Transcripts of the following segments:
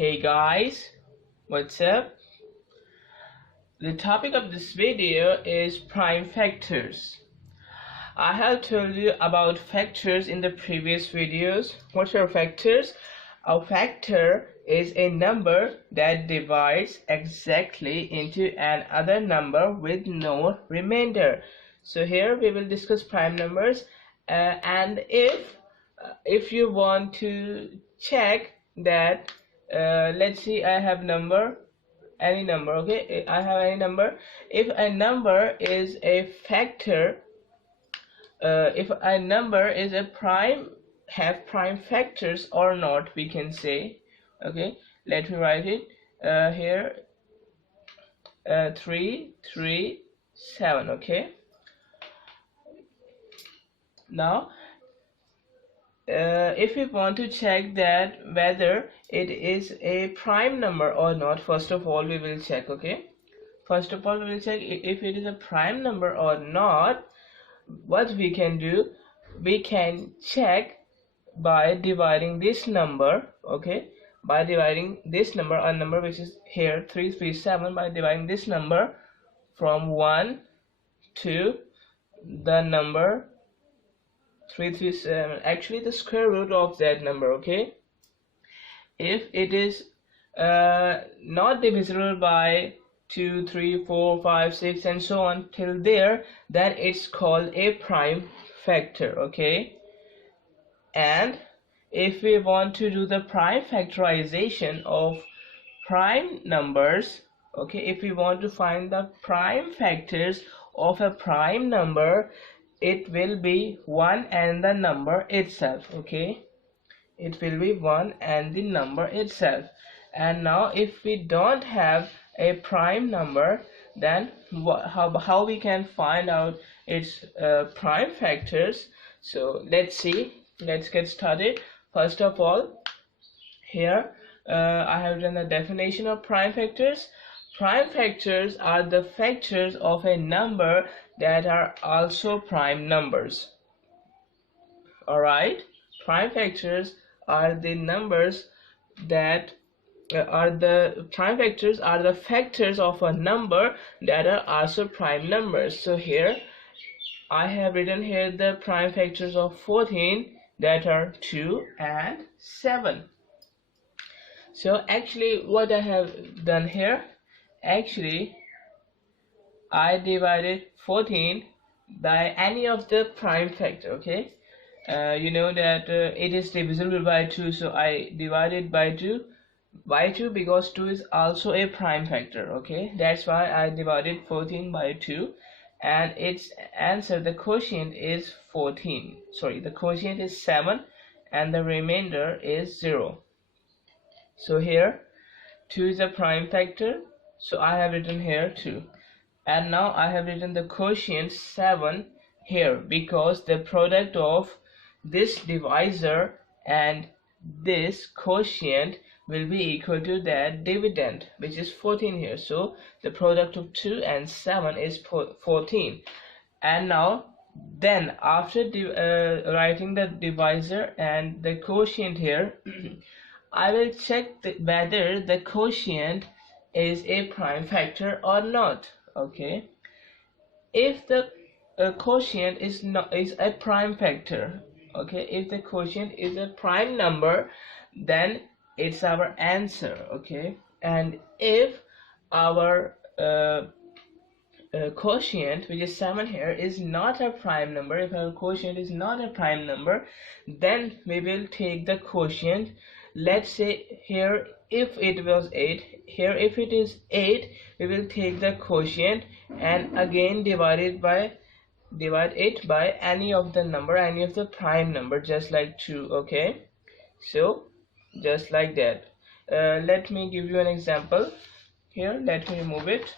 Hey guys, what's up? The topic of this video is prime factors. I have told you about factors in the previous videos. What are factors? A factor is a number that divides exactly into another number with no remainder. So here we will discuss prime numbers, and if you want to check that, let's see, I have any number. Okay, I have any number. If a number is a factor, if a number is a have prime factors or not, we can say. Okay, let me write it here. 3 3 7. Okay, now if we want to check that whether it is a prime number or not, first of all we will check. Okay, first of all we will check if it is a prime number or not. What we can do, we can check by dividing this number. Okay, by dividing this number, a number which is here 337, by dividing this number from 1 to the number 337, actually the square root of that number. Okay, if it is not divisible by 2, 3, 4, 5, 6 and so on till there, then it's called a prime factor. Okay, and if we want to do the prime factorization of prime numbers, okay, if we want to find the prime factors of a prime number, it will be 1 and the number itself. Okay, it will be 1 and the number itself. And now if we don't have a prime number, then how we can find out its prime factors? So let's see, let's get started. First of all, here I have done the definition of prime factors. Prime factors are the factors of a number that are also prime numbers. Alright, prime factors are the numbers that prime factors are the factors of a number that are also prime numbers. So here I have written here the prime factors of 14, that are 2 and 7. So actually what I have done here, actually I divided 14 by any of the prime factor. Okay, you know that it is divisible by 2, so I divided by 2 because 2 is also a prime factor. Okay, that's why I divided 14 by 2, and its answer, the quotient is 14. Sorry, the quotient is 7 and the remainder is 0. So here 2 is a prime factor, so I have written here 2, and now I have written the quotient 7 here because the product of this divisor and this quotient will be equal to that dividend, which is 14 here. So the product of 2 and 7 is 14. And now then after writing the divisor and the quotient here, I will check whether the quotient is a prime factor or not. Okay, if the quotient is a prime factor, okay, if the quotient is a prime number, then it's our answer. Okay, and if our quotient, which is 7 here, is not a prime number, if our quotient is not a prime number, then we will take the quotient. Let's say here if it was 8, here if it is 8, we will take the quotient and again divide it by any of the number, any of the prime number, just like 2. Okay, so just like that. Let me give you an example here. Let me remove it.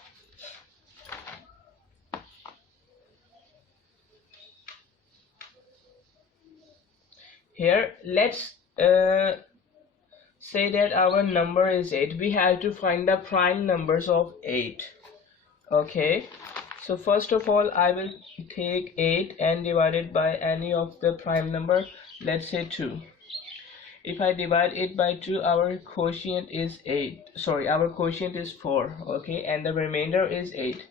Here let's say that our number is 8. We have to find the prime numbers of 8. Okay, so first of all I will take 8 and divide it by any of the prime number, let's say 2. If I divide it by 2, our quotient is 8. Sorry, our quotient is 4. Okay, and the remainder is 8.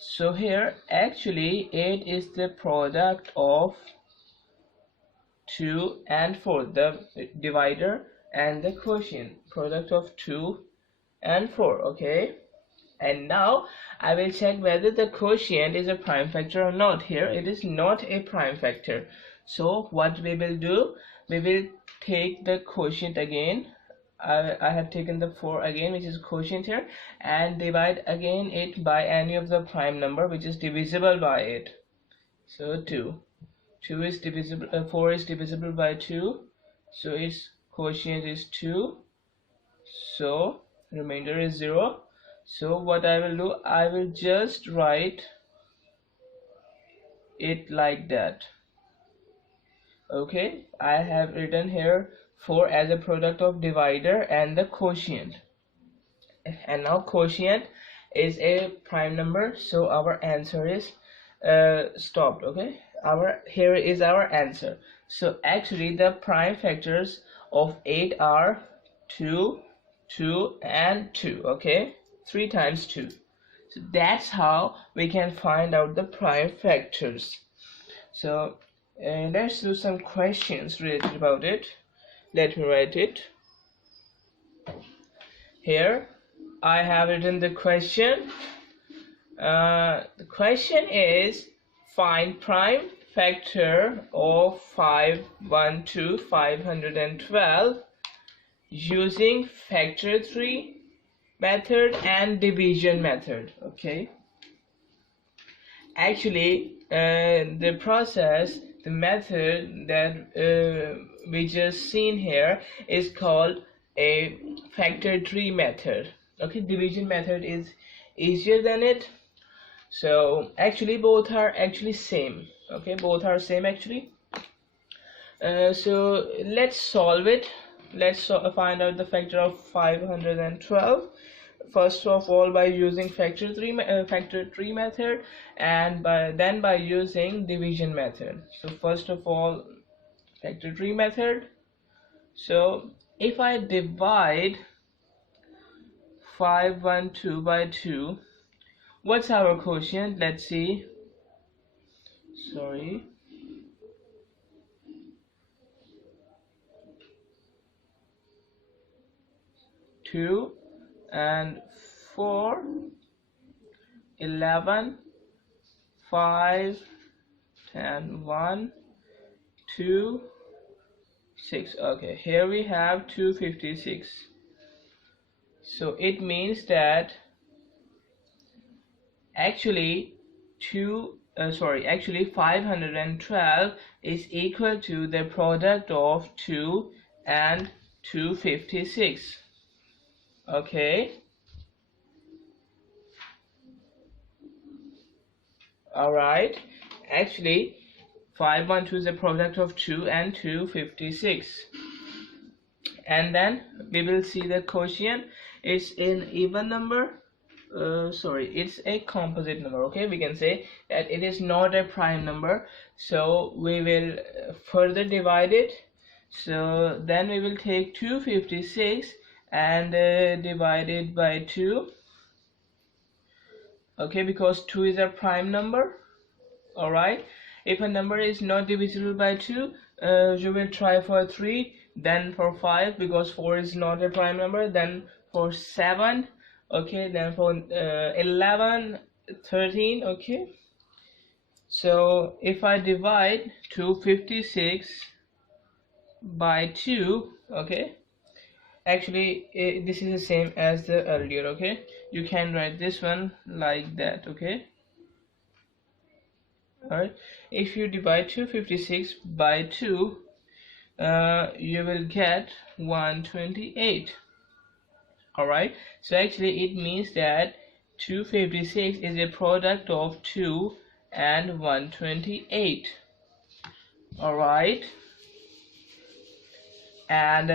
So here actually 8 is the product of 2 and 4, the divider and the quotient, product of 2 and 4. Okay, and now I will check whether the quotient is a prime factor or not. Here it is not a prime factor, so what we will do, we will take the quotient again. I have taken the 4 again, which is quotient here, and divide again it by any of the prime number which is divisible by it. So 2 is divisible, 4 is divisible by 2, so its quotient is 2, so remainder is 0. So what I will do, I will just write it like that. Okay, I have written here 4 as a product of divider and the quotient, and now quotient is a prime number, so our answer is stopped. Okay, here is our answer. So actually the prime factors of 8 are 2, 2 and 2. Okay, 3 times 2. So that's how we can find out the prime factors. So let's do some questions related about it. Let me write it here. I have written the question. The question is, find prime factor of 512 using factor 3 method and division method. Okay, actually the process, the method that we just seen here is called a factor 3 method. Okay, division method is easier than it. So actually both are actually same. Okay, both are same actually. So let's solve it. Let's find out the factor of 512. First of all, by using factor 3 method, and then by using division method. So first of all, factor 3 method. So if I divide 512 by 2, what's our quotient? Let's see. Sorry. Two and 4, 11, 5, 10, 1, 2, 6. Okay, here we have 256. So it means that actually 512 is equal to the product of 2 and 256. Okay, alright, actually 512 is a product of 2 and 256, and then we will see the quotient is an even number. It's a composite number. Okay, we can say that it is not a prime number, so we will further divide it. So then we will take 256 and divide it by 2. Okay, because 2 is a prime number. Alright, if a number is not divisible by 2, you will try for 3, then for 5, because 4 is not a prime number, then for 7, okay, then for 11, 13. Okay, so if I divide 256 by 2, okay, actually this is the same as the earlier. Okay, you can write this one like that. Okay, alright, if you divide 256 by 2, you will get 128. Alright, so actually it means that 256 is a product of 2 and 128. Alright, and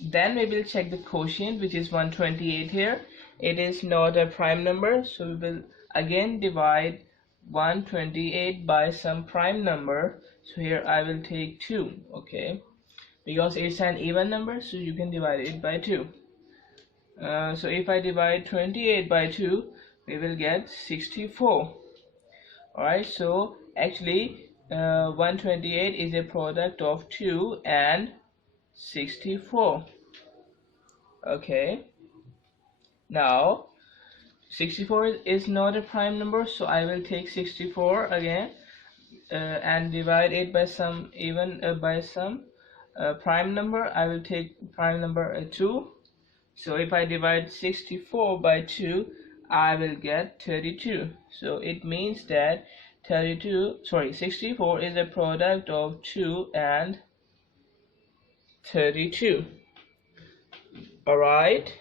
then we will check the quotient, which is 128 here. It is not a prime number, so we will again divide 128 by some prime number. So here I will take 2. Okay, because it's an even number, so you can divide it by 2. So if I divide 28 by 2, we will get 64. Alright, so actually 128 is a product of 2 and 64. Okay, now 64 is not a prime number, so I will take 64 again and divide it by some prime number. I will take prime number 2. So if I divide 64 by 2, I will get 32. So it means that 64 is a product of 2 and 32. Alright,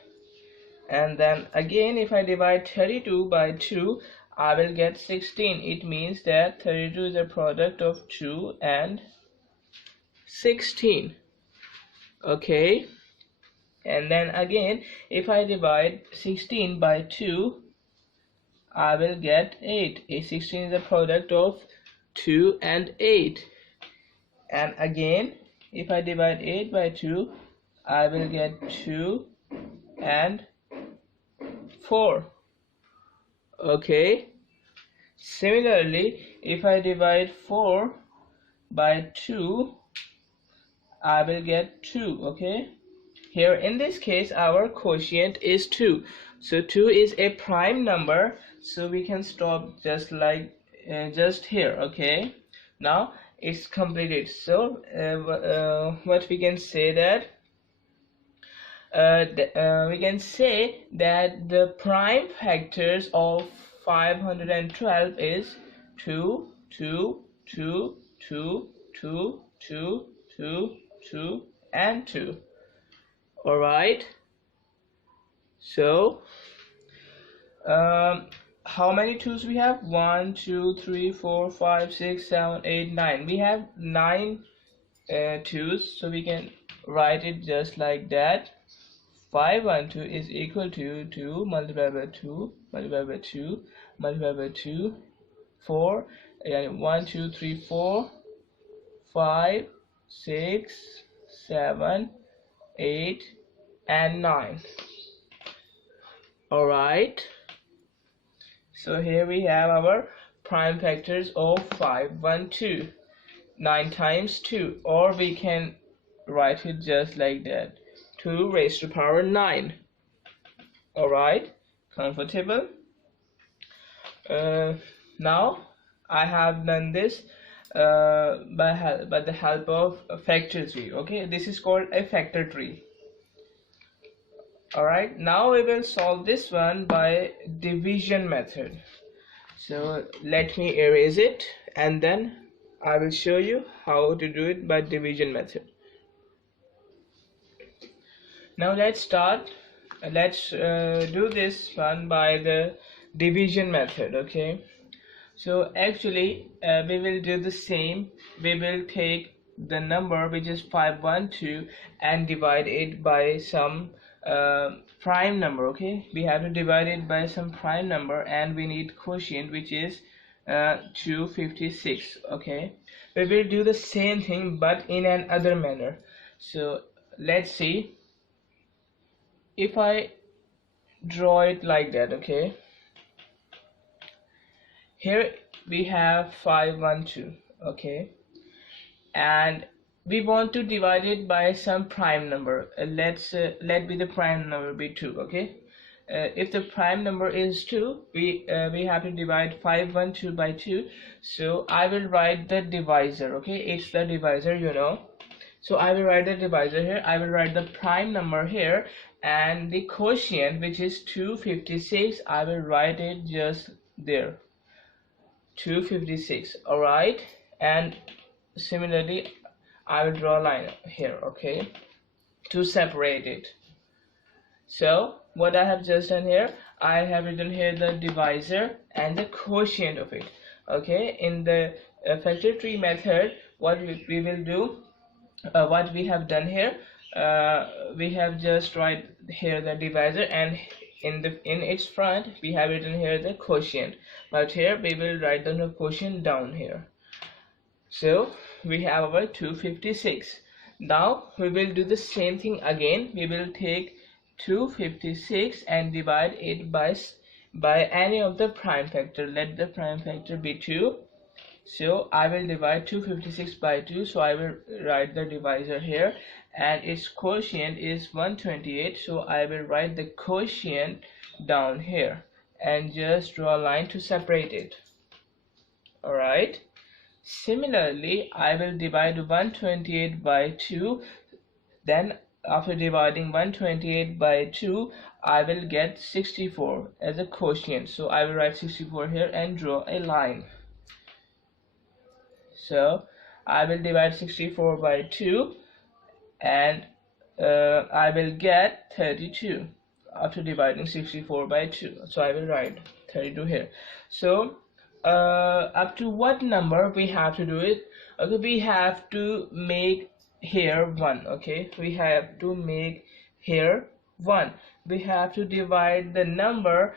and then again if I divide 32 by 2, I will get 16. It means that 32 is a product of 2 and 16. Okay, and then again if I divide 16 by 2, I will get 8. 16 is a product of 2 and 8. And again if I divide 8 by 2, I will get 2 and 4. Okay, similarly if I divide 4 by 2, I will get 2. Okay, here in this case our quotient is 2, so 2 is a prime number, so we can stop just like just here. Okay, now it's completed. So what we can say that we can say that the prime factors of 512 is 2, 2, 2, 2, 2, 2, 2, 2, and 2. Alright, so how many 2's we have? 1, 2, 3, 4, 5, 6, 7, 8, 9. We have 9 2's, so we can write it just like that. 512 is equal to 2 multiplied by 2 multiplied by 2 multiplied by 2, 4, and 1, 2, 3, 4, 5, 6, 7, 8, and 9. Alright, so here we have our prime factors of 512. 9 times 2, or we can write it just like that, 2 raised to power 9. Alright, comfortable? Now I have done this by the help of a factor tree. Okay, this is called a factor tree. Alright, now we will solve this one by division method. So let me erase it and then I will show you how to do it by division method. Now let's start. Let's do this one by the division method. Okay, so actually we will do the same. We will take the number which is 512 and divide it by some prime number. Okay, we have to divide it by some prime number and we need quotient which is 256. Okay, we will do the same thing but in another manner. So let's see. If I draw it like that, okay, here we have 512. Okay, and we want to divide it by some prime number. Let be the prime number be 2. Okay, if the prime number is 2, we have to divide 512 by 2. So I will write the divisor. Okay, it's the divisor, you know. So I will write the divisor here. I will write the prime number here, and the quotient which is 256, I will write it just there, 256. Alright, and similarly I will draw a line here, okay, to separate it. So what I have just done here, I have written here the divisor and the quotient of it. Okay, in the factor tree method, what we will do, what we have done here, we have just write here the divisor, and in its front we have written here the quotient, but here we will write the quotient down here. So we have our 256. Now we will do the same thing again. We will take 256 and divide it by any of the prime factor. Let the prime factor be 2. So I will divide 256 by 2, so I will write the divisor here, and its quotient is 128, so I will write the quotient down here and just draw a line to separate it. Alright, similarly I will divide 128 by 2. Then after dividing 128 by 2, I will get 64 as a quotient, so I will write 64 here and draw a line. So I will divide 64 by 2 and I will get 32 after dividing 64 by 2. So I will write 32 here. So up to what number we have to do it? Okay, we have to make here 1. Okay, we have to make here 1. We have to divide the number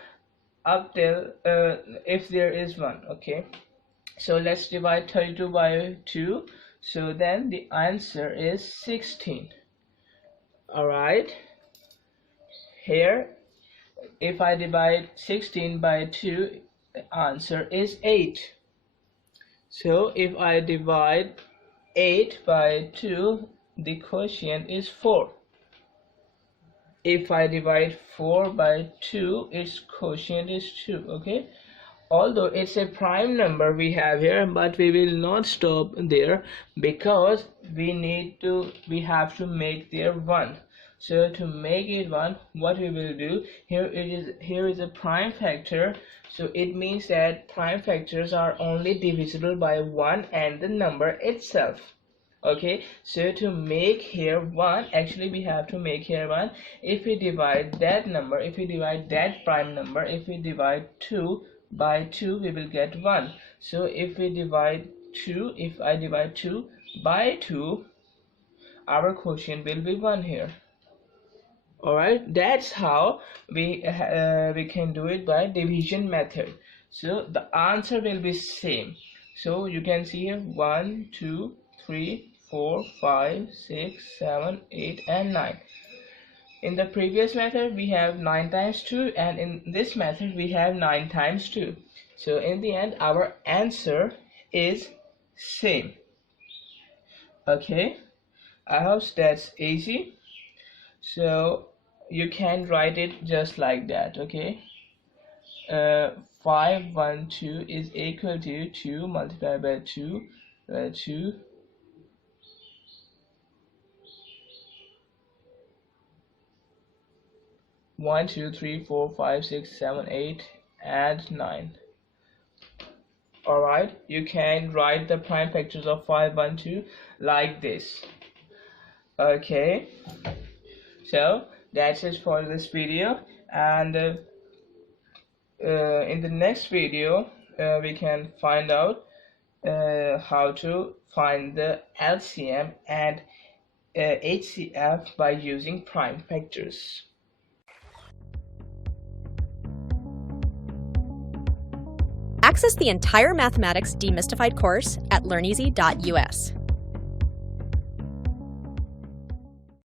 up till if there is 1. Okay, so let's divide 32 by 2. So then the answer is 16. Alright, here if I divide 16 by 2, the answer is 8. So if I divide 8 by 2, the quotient is 4. If I divide 4 by 2, its quotient is 2. Okay, although it's a prime number we have here, but we will not stop there because we have to make there 1. So to make it 1, what we will do, here is a prime factor, so it means that prime factors are only divisible by 1 and the number itself. Okay, so to make here 1, actually we have to make here 1. If we divide that number, if we divide that prime number, if we divide 2 by 2, we will get 1. So if we divide 2, if I divide 2 by 2, our quotient will be 1 here. Alright, that's how we can do it by division method. So the answer will be same. So you can see here 1, 2, 3, 4, 5, 6, 7, 8 and 9. In the previous method we have 9 times 2, and in this method we have 9 times 2. So in the end our answer is same. Okay, I hope that's easy. So you can write it just like that. Okay, 512 is equal to 2 multiplied by 2, 2 1, 2, 3, 4, 5, 6, 7, 8 and 9. Alright, you can write the prime factors of 512 like this. Okay, so that's it for this video, and in the next video we can find out how to find the LCM and HCF by using prime factors. Access the entire Mathematics Demystified course at learneasy.us.